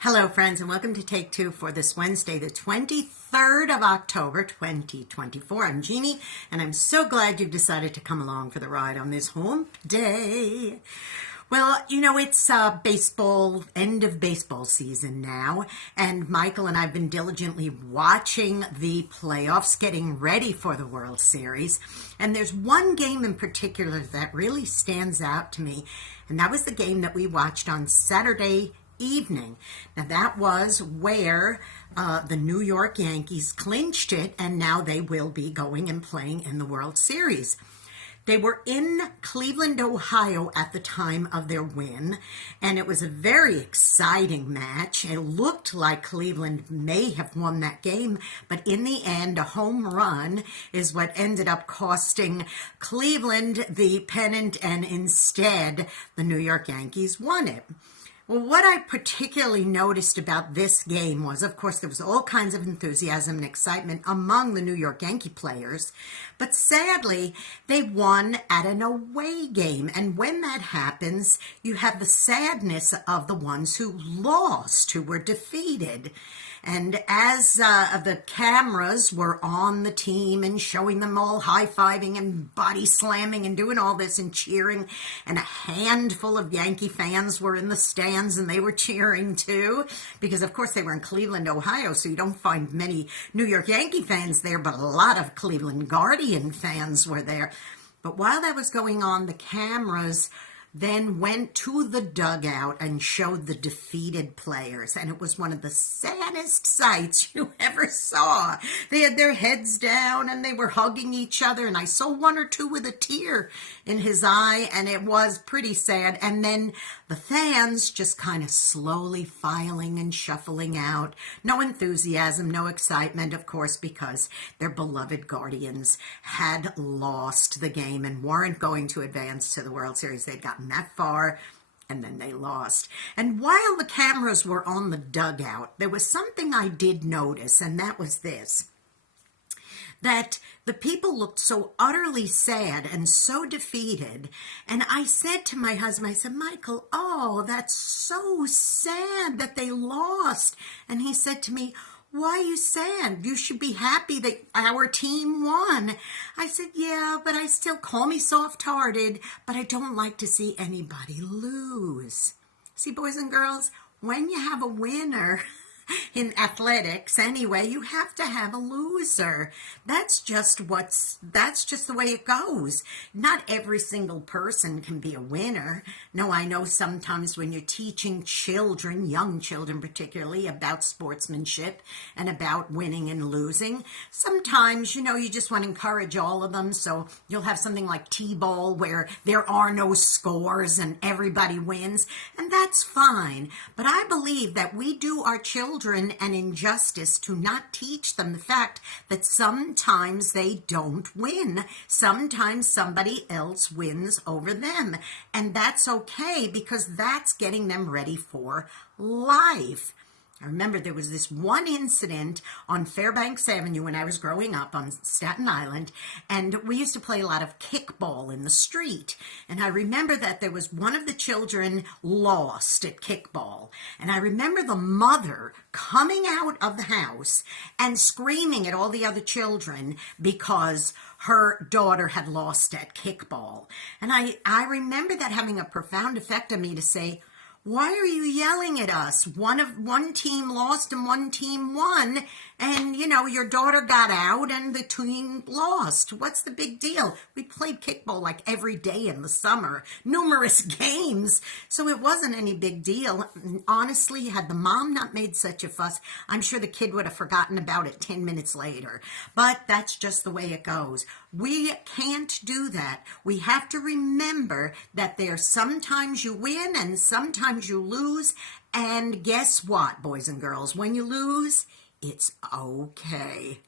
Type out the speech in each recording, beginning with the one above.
Hello, friends, and welcome to Take Two for this Wednesday, the 23rd of October, 2024. I'm Jeannie, and I'm so glad you've decided to come along for the ride on this hump day. Well, you know, it's end of baseball season now, and Michael and I have been diligently watching the playoffs, getting ready for the World Series. And there's one game in particular that really stands out to me, and that was the game that we watched on Saturday evening. Now that was where the New York Yankees clinched it, and now they will be going and playing in the World Series. They were in Cleveland, Ohio at the time of their win, and it was a very exciting match. It looked like Cleveland may have won that game, but in the end, a home run is what ended up costing Cleveland the pennant, and instead, the New York Yankees won it. Well, what I particularly noticed about this game was, of course, there was all kinds of enthusiasm and excitement among the New York Yankee players, but sadly, they won at an away game. And when that happens, you have the sadness of the ones who lost, who were defeated. And as the cameras were on the team and showing them all high-fiving and body slamming and doing all this and cheering, and a handful of Yankee fans were in the stands and they were cheering too, because of course they were in Cleveland, Ohio, so you don't find many New York Yankee fans there, but a lot of Cleveland Guardian fans were there. But while that was going on, the cameras then went to the dugout and showed the defeated players. And it was one of the saddest sights you ever saw. They had their heads down and they were hugging each other. And I saw one or two with a tear in his eye, and it was pretty sad. And then the fans just kind of slowly filing and shuffling out. No enthusiasm, no excitement, of course, because their beloved Guardians had lost the game and weren't going to advance to the World Series. They'd gotten that far, and then they lost. And while the cameras were on the dugout, there was something I did notice, and that was this: that the people looked so utterly sad and so defeated. And I said to my husband, I said, Michael, oh, that's so sad that they lost. And he said to me, why are you sad? You should be happy that our team won. I said, yeah, but I still, call me soft-hearted, but I don't like to see anybody lose. See, boys and girls, when you have a winner in athletics anyway, you have to have a loser. That's just the way it goes. Not every single person can be a winner. No, I know sometimes when you're teaching children, young children particularly, about sportsmanship and about winning and losing, sometimes, you just want to encourage all of them. So you'll have something like T-ball where there are no scores and everybody wins, and that's fine. But I believe that we do our children an injustice to not teach them the fact that sometimes they don't win. Sometimes somebody else wins over them. And that's okay, because that's getting them ready for life. I remember there was this one incident on Fairbanks Avenue when I was growing up on Staten Island, and we used to play a lot of kickball in the street. And I remember that there was one of the children lost at kickball. And I remember the mother coming out of the house and screaming at all the other children because her daughter had lost at kickball. And I remember that having a profound effect on me to say, why are you yelling at us? One team lost and one team won, and your daughter got out and the team lost. What's the big deal? We played kickball like every day in the summer, numerous games, so it wasn't any big deal. Honestly, had the mom not made such a fuss, I'm sure the kid would have forgotten about it 10 minutes later. But that's just the way it goes. We can't do that. We have to remember that there's sometimes you win and sometimes you lose. And guess what, boys and girls? When you lose, it's okay.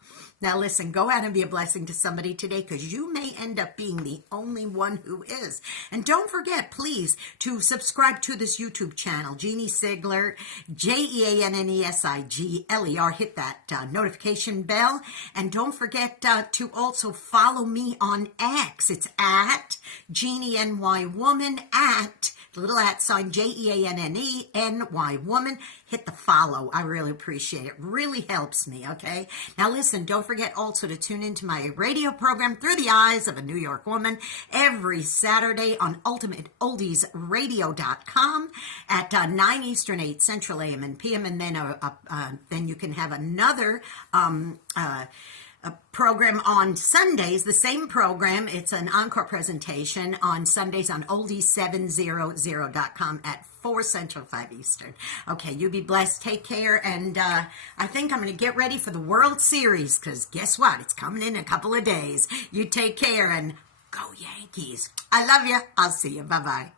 Now listen, go out and be a blessing to somebody today, because you may end up being the only one who is. And don't forget, please, to subscribe to this YouTube channel, Jeanne Sigler, Jeannesigler. Hit that notification bell. And don't forget to also follow me on X. It's at Jeannie NY Woman, at the little @ JEANNENY woman. Hit the follow. I really appreciate it. Really helps me, okay? Now listen, don't forget also to tune into my radio program Through the Eyes of a New York Woman every Saturday on ultimateoldiesradio.com at 9 Eastern, 8 Central AM and PM, and then you can have another a program on Sundays, the same program. It's an encore presentation on Sundays on oldies700.com at 4 Central, 5 Eastern. Okay, you be blessed. Take care. And I think I'm going to get ready for the World Series because guess what? It's coming in a couple of days. You take care and go Yankees. I love you. I'll see you. Bye-bye.